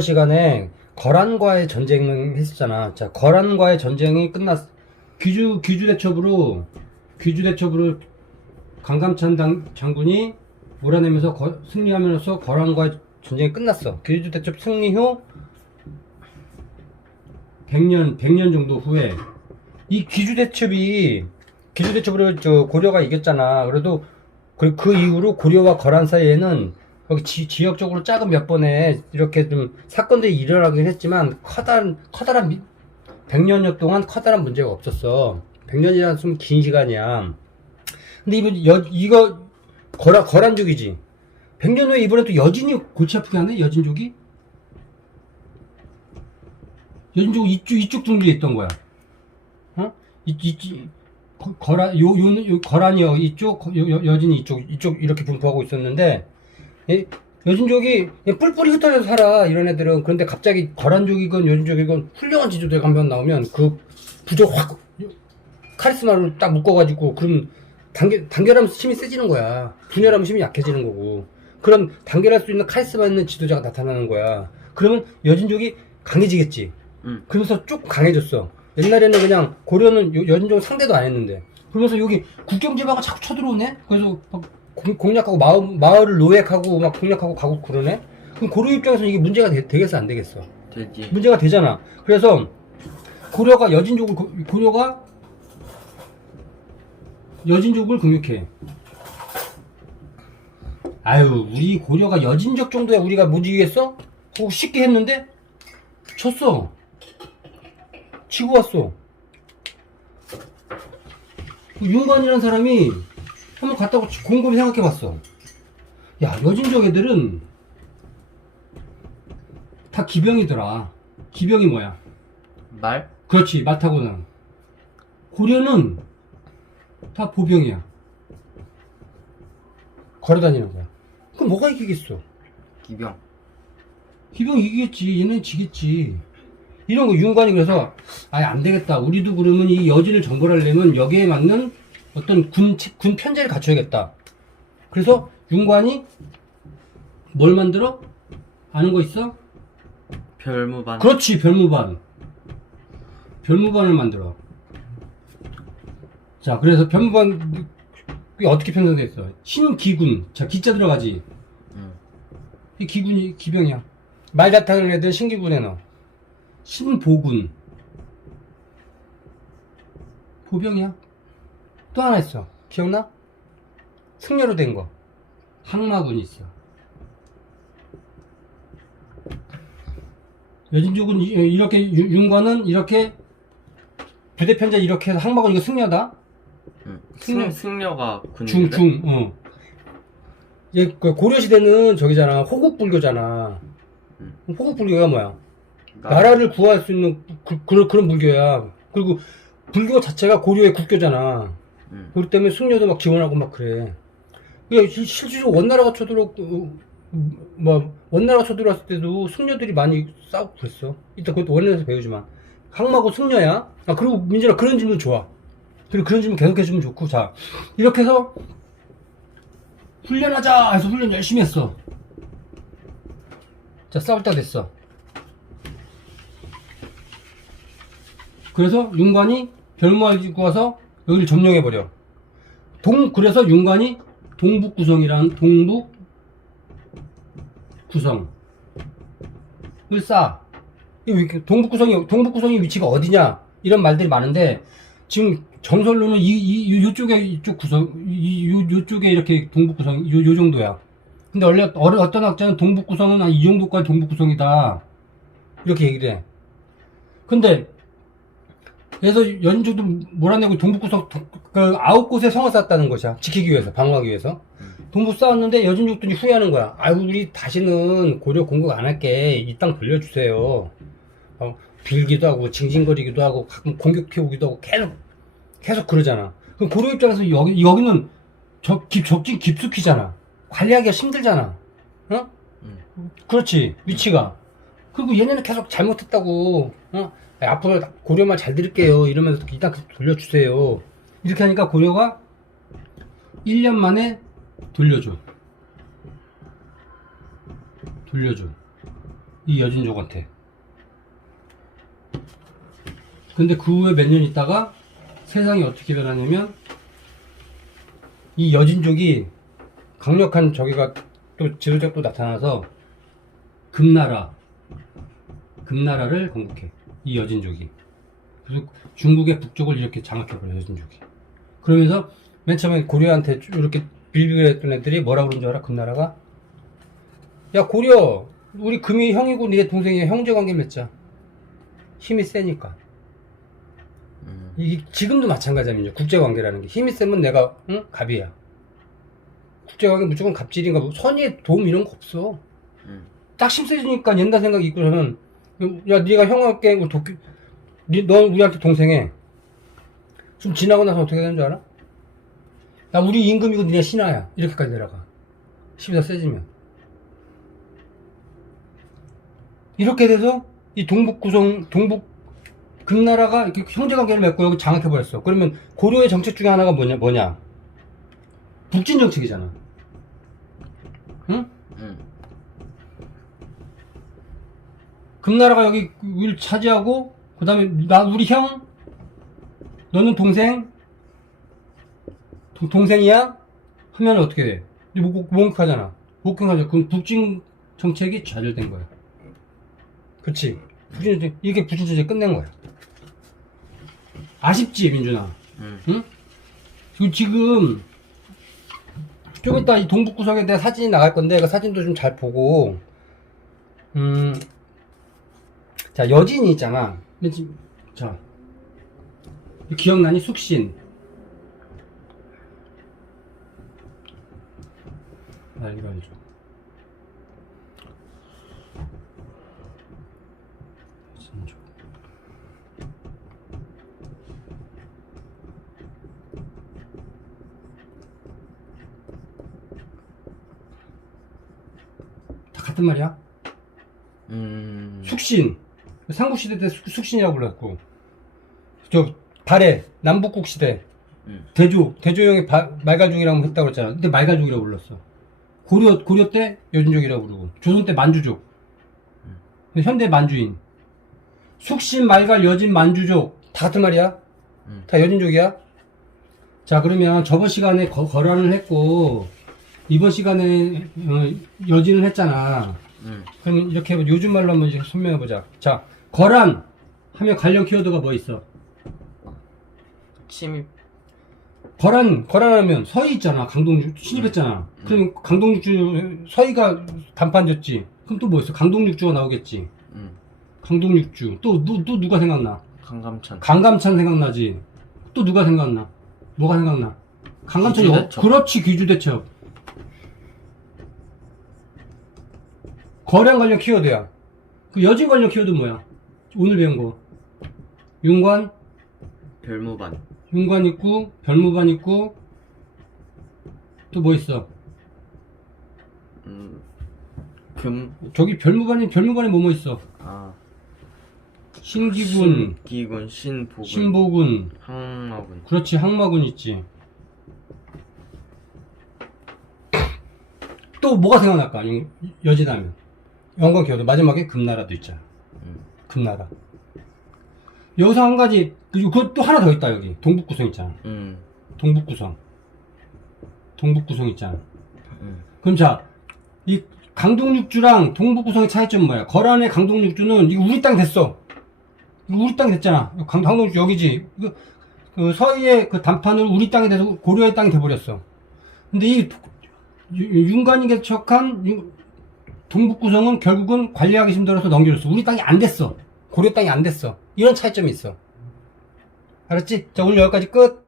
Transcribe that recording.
시간에 거란과의 전쟁을 했었잖아. 자, 거란과의 전쟁이 끝났, 귀주, 귀주 대첩으로, 귀주 대첩으로 강감찬 당, 장군이 몰아내면서 거- 승리하면서 거란과의 전쟁이 끝났어. 귀주 대첩 승리 후 100년, 100년 정도 후에 이 귀주 대첩이 귀주 대첩으로 저 고려가 이겼잖아. 그래도 그, 그 이후로 고려와 거란 사이에는 여기 지, 지역적으로 작은 몇 번에 이렇게 좀 사건들이 일어나긴 했지만 커다란 커다란 미- 100년여 동안 커다란 문제가 없었어. 100년이라는 좀 긴 시간이야. 근데 이번 여, 이거 거라 거란족이지. 100년 후에 이번에 또 여진이 골치 아프게 하네. 여진족이. 여진족 이쪽 이쪽 등지에 있던 거야. 어? 이, 이, 거란 요, 요, 요 거란이요 이쪽 여- 여진이 이쪽 이쪽 이렇게 분포하고 있었는데 이 여진족이 그냥 뿔뿔이 흩어져서 살아 이런 애들은. 그런데 갑자기 거란족이건 여진족이건 훌륭한 지도자가 한명 나오면 그 부족 확 카리스마를 딱 묶어가지고 그럼 단결 단결하면서 힘이 세지는 거야. 분열하면 힘이 약해지는 거고. 그런 단결할 수 있는 카리스마 있는 지도자가 나타나는 거야. 그러면 여진족이 강해지겠지. 응. 그러면서 쭉 강해졌어. 옛날에는 그냥 고려는 여- 여진족 상대도 안 했는데. 그러면서 여기 국경지방을 자꾸 쳐들어오네? 그래서 막 공- 공략하고 마을, 마을을 노획하고 막 공략하고 가고 그러네 그럼 고려 입장에서 이게 문제가 되, 되겠어 안 되겠어 되지. 문제가 되잖아. 그래서 고려가 여진족을 고- 고려가 여진족을 공격해. 아유, 우리 고려가 여진족 정도야 우리가 못 이기겠어? 그거 쉽게 했는데 쳤어. 치고 왔어. 그 윤관이라는 사람이 한번 갔다고 곰곰이 생각해 봤어. 야, 여진족 애들은 다 기병이더라. 기병이 뭐야? 말? 그렇지, 말 타고는. 고려는 다 보병이야. 걸어 다니는 거야. 그럼 뭐가 이기겠어? 기병. 기병 이기겠지. 얘는 지겠지. 이런 거 윤관이 그래서 아예 안 되겠다. 우리도 그러면 이 여진을 정벌하려면 여기에 맞는 어떤 군, 체- 군 편제를 갖춰야겠다. 그래서 윤관이 뭘 만들어? 아는 거 있어? 별무반. 그렇지 별무반 별무반을 만들어 자 그래서 별무반 그게 어떻게 편성돼 있어 신기군 자 기자 들어가지 응. 이 기군이 기병이야 말잘 타는 애들 신기군에 넣어 신보군 보병이야 또 하나 있어 기억나? 승려로 된 거 항마군이 있어 여진족은 이- 이렇게 유- 윤관은 이렇게 부대 편자 이렇게 해서 항마군 이거 승려다 응. 승려. 승, 승려가 군인데. 중중 어. 얘그 고려 시대는 저기잖아 호국 불교잖아 음. 호국 불교가 뭐야 나- 나라를 구할 수 있는 그, 그, 그런 불교야 그리고 불교 자체가 고려의 국교잖아 응. 그렇기 때문에 승려도 막 지원하고 막 그래. 그러니까 실- 실질적으로 원나라가 쳐들어왔고 뭐 원나라가 쳐들어왔을 때도 승려들이 많이 싸우고 그랬어. 이따 그것도 원래에서 배우지만. 항마고 승려야? 아 그리고 민준아 그런 질문 좋아. 그리고 그런 질문 계속 해주면 좋고. 자 이렇게 해서 훈련하자 해서 훈련 열심히 했어. 자 싸울 때가 됐어. 그래서 윤관이 짓고 와서 여기를 점령해버려. 동 그래서 윤관이 동북 구성이라는 동북 구성을 쌓아. 이 위- 동북 구성이 동북 구성의 위치가 어디냐 이런 말들이 많은데 지금 정설로는 이, 이 요쪽에 이쪽 구성 이 요, 요쪽에 이렇게 동북 구성 요, 요 정도야. 근데 원래 어떤 학자는 동북 구성은 한 이 정도까지 동북 구성이다. 이렇게 얘기를 해. 근데 그래서 연주도 몰아내고 동북구석 동- 그 아홉 곳에 성을 쌓았다는 것이야. 지키기 위해서, 방어하기 위해서. 동북 쌓았는데 여진족들이 후회하는 거야. 아이고 우리 다시는 고려 공격 안 할게. 이 땅 돌려주세요. 어, 빌기도 하고 징징거리기도 하고 가끔 공격 피우기도 하고 계속 계속 그러잖아. 그럼 고려 입장에서 여기 여기는 적, 깊, 적진 깊숙이잖아. 관리하기가 힘들잖아. 어? 응. 그렇지 위치가 그리고 얘네는 계속 잘못했다고 어? 야, 앞으로 고려말 잘 들을게요. 이러면서 일단 그 돌려주세요. 이렇게 하니까 고려가 1년 만에 돌려줘. 돌려줘. 이 여진족한테. 근데 그 후에 몇 년 있다가 세상이 어떻게 변하냐면 이 여진족이 강력한 저기가 또 지도적 도 나타나서 금나라 금나라를 건국해 이 여진족이 그래서 중국의 북쪽을 이렇게 장악해버려 여진족이 그러면서 맨 처음에 고려한테 이렇게 빌비했던 애들이 뭐라 그런 줄 알아 금나라가 야 고려 우리 금이 형이고 네 동생이 형제 관계 맺자 힘이 세니까 음. 이게 지금도 마찬가지입니다. 국제 관계라는 게 힘이 세면 내가 응? 갑이야. 국제 관계 무조건 갑질인가 뭐 선의의 도움 이런 거 없어. 음. 딱 심세지니까 옛날 생각 있고서는 야 네가 형한테 우리 도끼 니, 너 우리한테 동생해. 좀 지나고 나서 어떻게 되는 줄 알아? 야 우리 임금이고 니네 신하야. 이렇게까지 내려가. 힘이 더 세지면. 이렇게 돼서 이 동북 구성 동북 금나라가 이렇게 형제관계를 맺고 여기 장악해버렸어. 그러면 고려의 정책 중에 하나가 뭐냐, 뭐냐? 북진 정책이잖아. 응? 금나라가 여기 을 차지하고, 그 다음에 나, 우리 형, 너는 동생, 도- 동생이야? 하면 어떻게 돼? 목, 목하잖아. 목하잖아. 그럼 북진 정책이 좌절된 거야. 그치? 북진 정책, 이게 북진 정책 끝낸 거야. 아쉽지, 민준아? 음. 응? 지금, 지금, 좀 이따 이 동북구석에 내가 사진이 나갈 건데, 그 사진도 좀 잘 보고, 음, 자, 여진이 있잖아. 지금, 자, 이 기억나니? 숙신. 아, 이거 알죠. 진조. 다 같은 말이야? 음. 숙신 삼국시대 때 숙- 숙신이라고 불렀고. 저 달에 남북국 시대. 음. 대조 대조영의 바- 말갈족이라고 했다고 그랬잖아. 근데 말갈족이라고 불렀어. 고려 고려 때 여진족이라고 부르고. 조선 때 만주족. 근데 현대 만주인. 숙신 말갈 여진 만주족. 다 같은 말이야. 음. 다 여진족이야? 자 그러면 저번 시간에 거, 거란을 했고 이번 시간에 어, 여진을 했잖아. 음. 그럼 이렇게 요즘 말로 한번 설명해 보자. 자, 거란 하면 관련 키워드가 뭐 있어? 침입. 거란 거란 하면 서희 있잖아. 강동육 신입했잖아. 그럼 강동육주 서희가 간판 졌지. 그럼 또 뭐 있어? 강동육주가 나오겠지. 음. 강동육주 또, 누, 또 누가 생각나? 강감찬. 강감찬 생각나지. 또 누가 생각나? 뭐가 생각나? 강감찬이 어. 그렇지 귀주대첩. 거량 관련 키워드야. 그 여진 관련 키워드 뭐야? 오늘 배운 거. 윤관, 별무반. 윤관 있고, 별무반 있고, 또 뭐 있어? 음. 금. 저기 별무반이, 별무반에 뭐뭐 있어? 아. 신기군, 신기군, 신보군, 신보군, 항마군. 그렇지, 항마군 있지. 또 뭐가 생각날까? 이- 여진하면. 영광 기워드 마지막에 금나라도 있잖아. 음. 금나라. 여기서 한 가지, 그것도 하나 더 있다, 여기. 동북구성 있잖아. 음. 동북구성. 동북구성 있잖아. 음. 그럼 자, 이 강동육주랑 동북구성의 차이점은 뭐야? 거란의 강동육주는 이거 우리 땅 됐어. 이거 우리 땅 됐잖아. 강, 강동육주 여기지. 그, 그 서해의 그 단판을 우리 땅이 돼서 고려의 땅이 돼버렸어. 근데 이 유- 윤관이 개척한 유- 동북구성은 결국은 관리하기 힘들어서 넘겨줬어. 우리 땅이 안 됐어. 고려 땅이 안 됐어. 이런 차이점이 있어. 알았지? 자, 오늘 여기까지 끝.